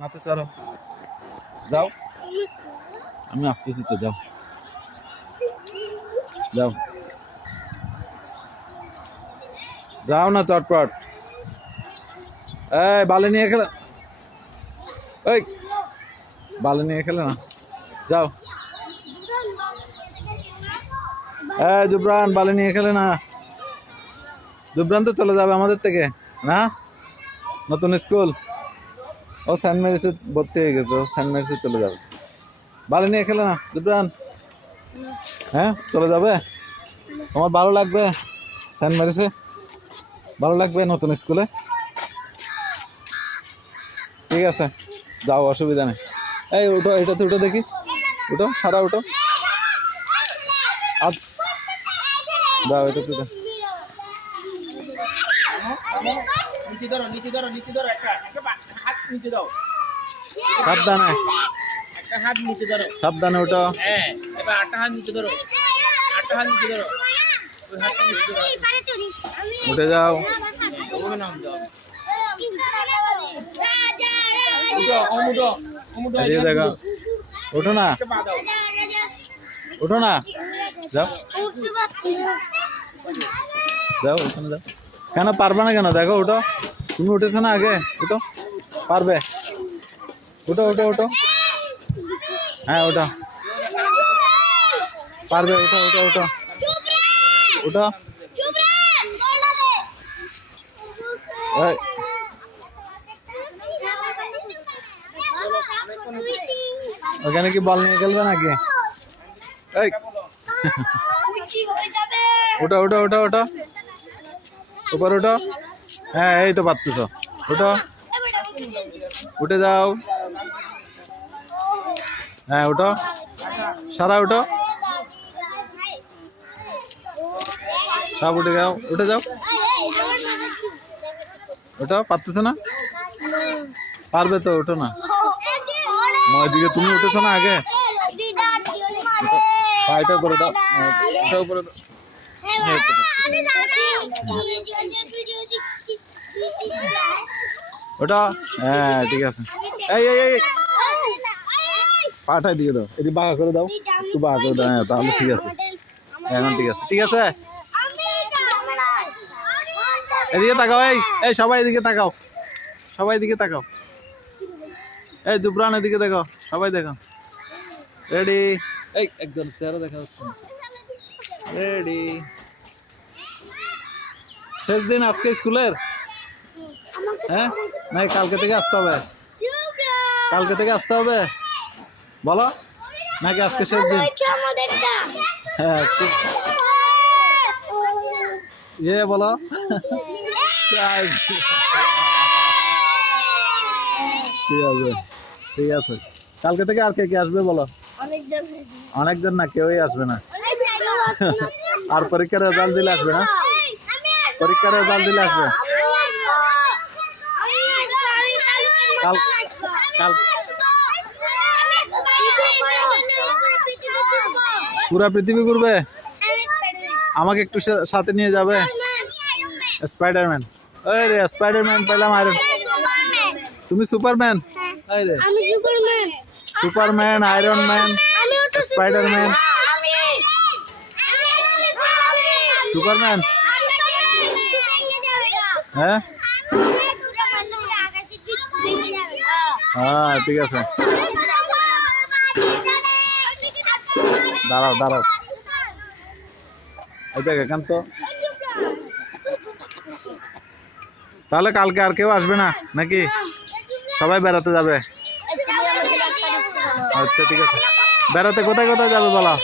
নাতে চলো যাও, আমি আসতেছি তো, যাও যাও যাও না চটপট। এই বালি নিয়ে খেলে, এই বালি নিয়ে খেলে না, যাও। এই জুবরান বালি নিয়ে খেলে না, জুবরান তো চলে যাবে আমাদের থেকে না, নতুন স্কুল। ও সেন্ট মেরিসে ভর্তি হয়ে গেছে, ও সেন্ট মেরিসে চলে যাবে। বালি নিয়ে খেলে না জুবরান, হ্যাঁ চলে যাবে। তোমার ভালো লাগবে সেন্ট মেরিসে, ভালো লাগবে নতুন স্কুলে, ঠিক আছে যাও, অসুবিধা নেই। এই উঠো, এটাতে উঠো দেখি, উঠো সারা উঠো, যাও এটাতে উঠো। নিচে ধরো, নিচে ধরো, নিচে ধরো, একটা হাত নিচে দাও, সাবধানে, একটা হাত নিচে ধরো, সাবধানে উঠো। হ্যাঁ এবার আটটা হাত নিচে ধরো, আটটা হাত নিচে ধরো, ওই হাতটা নিচে ধরো, উঠে যাও, ওভাবে নাম দাও, উঠো অমুটো, অমুটো এদিকে দেখো, উঠো না, পা দাও, উঠো না, যাও যাও, ওখানে যাও। কেন পারবে না কেন, দেখো উঠো, তুমি উঠেছো না আগে, উঠো পারবে, উঠো উঠো উঠো, হ্যাঁ উঠো পারবে, উঠো উঠো উঠো উঠো। এই, ওখানে কি বল নিয়ে খেলবে নাকি? এই উঠো উঠো উঠো উঠো, উপর উঠো, হ্যাঁ এই তো পারতেছ, উঠো, উঠে যাও, হ্যাঁ উঠো, সারা উঠো, সব উঠে যাও, উঠে যাও, উঠো, পারতেছ না, পারবে তো, উঠো না, ওইদিকে তুমি উঠেছো না আগে, পায়টা করে দাও, ওটা উপরে দাও, ওটা, হ্যাঁ ঠিক আছে। এই এই এই পাটাই দিয়ে দাও, এটি বাঁকা করে দাও, একটু বাঁকা করে দাও, হ্যাঁ তাহলে ঠিক আছে, এখন ঠিক আছে, ঠিক আছে। এদিকে তাকাও, এই এই সবাই এদিকে তাকাও, সবাই এদিকে তাকাও, এই জুবরান এদিকে দেখো, সবাই দেখো, রেডি, এই একজন চেহারা দেখা যাচ্ছে, রেডি। শেষ দিন আজকে স্কুলের, হ্যাঁ নাই কালকে থেকে আসতে হবে, কালকে থেকে আসতে হবে বলো, নাকি আজকে শেষ দিন? হ্যাঁ ইয়ে বলো, ঠিক আছে ঠিক আছে, কালকে থেকে আর কে কে আসবে বলো? অনেকজন না, কেউই আসবে না। আর পরীক্ষার রেজাল্ট দিলে আসবে না, পরীক্ষার রেজাল্ট দিলে আসবে, কাল কাল পুরা পৃথিবী ঘুরবে, আমাকে একটু সাথে নিয়ে যাবে? স্পাইডারম্যান, ওই রে স্পাইডারম্যান পেলাম, আয়রন, তুমি সুপারম্যান, এই রে Superman, iron man, Spiderman, Superman, হ্যাঁ হ্যাঁ ঠিক আছে, দাঁড়াও দাঁড়াও, এই দেখ এখান তো, তাহলে কালকে আর কেউ আসবে না নাকি, সবাই বেড়াতে যাবে? আচ্ছা ঠিক আছে, বেড়াতে কোথায় কোথায় যাবে বলো,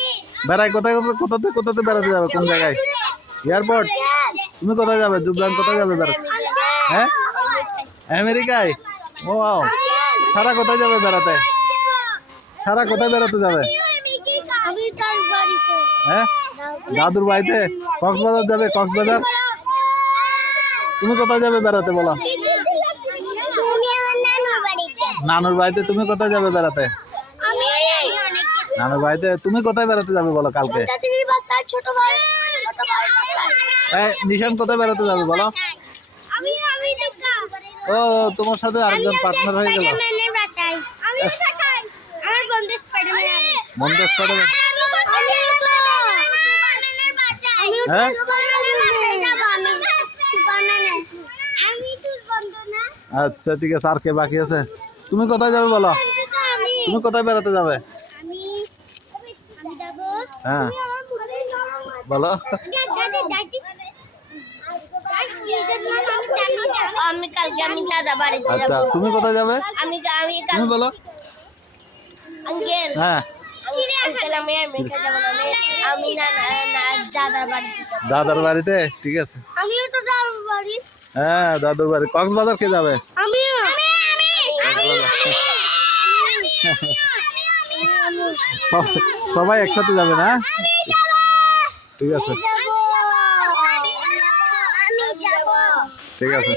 বেড়ায় কোথায় কোথাতে কোথাতে বেড়াতে যাবে, কোন জায়গায়? এয়ারপোর্ট? তুমি কোথায় যাবে, জুবরান কোথায় যাবে বেড়াতে? হ্যাঁ আমেরিকায়, ও সারা কোথায় যাবে বেড়াতে, সারা কোথায় বেড়াতে যাবে? হ্যাঁ দাদুর বাড়িতে, কক্সবাজার যাবে, কক্সবাজার। তুমি কোথায় যাবে বেড়াতে বলো? নানুর বাড়িতে। তুমি কোথায় যাবে বেড়াতে? নানুর বাড়িতে। তুমি কোথায় বেড়াতে যাবে বলো কালকে? নিশান কোথায় বেড়াতে যাবে বলো? ও তোমার সাথে আরেকজন পার্টনার হয়ে গেল। স্পাইডারম্যানের বাসায় আমিও থাকাই আমার বন্ধু স্পাইডারম্যান মন্দের স্পাইডারম্যান। হ্যাঁ? আচ্ছা ঠিক আছে, আর কে বাকি আছে? তুমি কোথায় যাবে বলো, তুমি কোথায় বেড়াতে যাবে? হ্যাঁ বলো। আমি কালকে আমি দাদা বাড়িতে আচ্ছা যাব। তুমি কোথায় যাবে? আমি তুমি বলো। আঙ্কেল হ্যাঁ আঙ্কেল আমি আমেরিকা যাব না, আমি না দাদার বাড়িতে যাব। দাদার বাড়িতে, ঠিক আছে। আমিও তো দাদার বাড়ি। হ্যাঁ দাদুর বাড়ি। কক্সবাজার কে যাবে? আমিও সবাই একসাথে যাবে না? ঠিক আছে আমি যাব। ঠিক আছে।